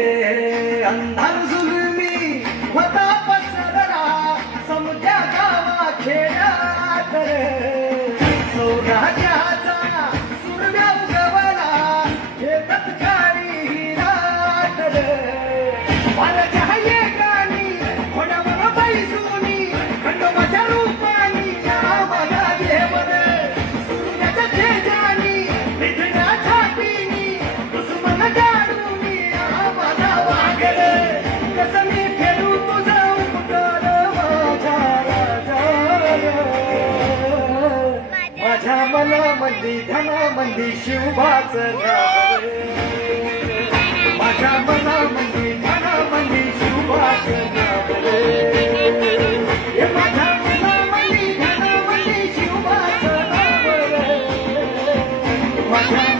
अंधार जुलमी होता पसरला समजा गावा खेळात सौराज्याचा सुरव्या उगवला हे तत्काळी रात माझ्या हाये गाणी खोड्यावर बैसूनी खंडोबाच्या रूपानी माझा देवर सूर्याच्या तेजानी निधड्या छातीनी दुश्मन जाणूनी माझा वागड कसं मी फेरू तुझं उतर माझ्या मनामंदी धनामंदी शिवबाचं नाव माझ्या मनामंदी धनामंदी शिवबाचं नाव हे माझ्या मनामंदी धनामंदी शिवबाचं नाव माझ्या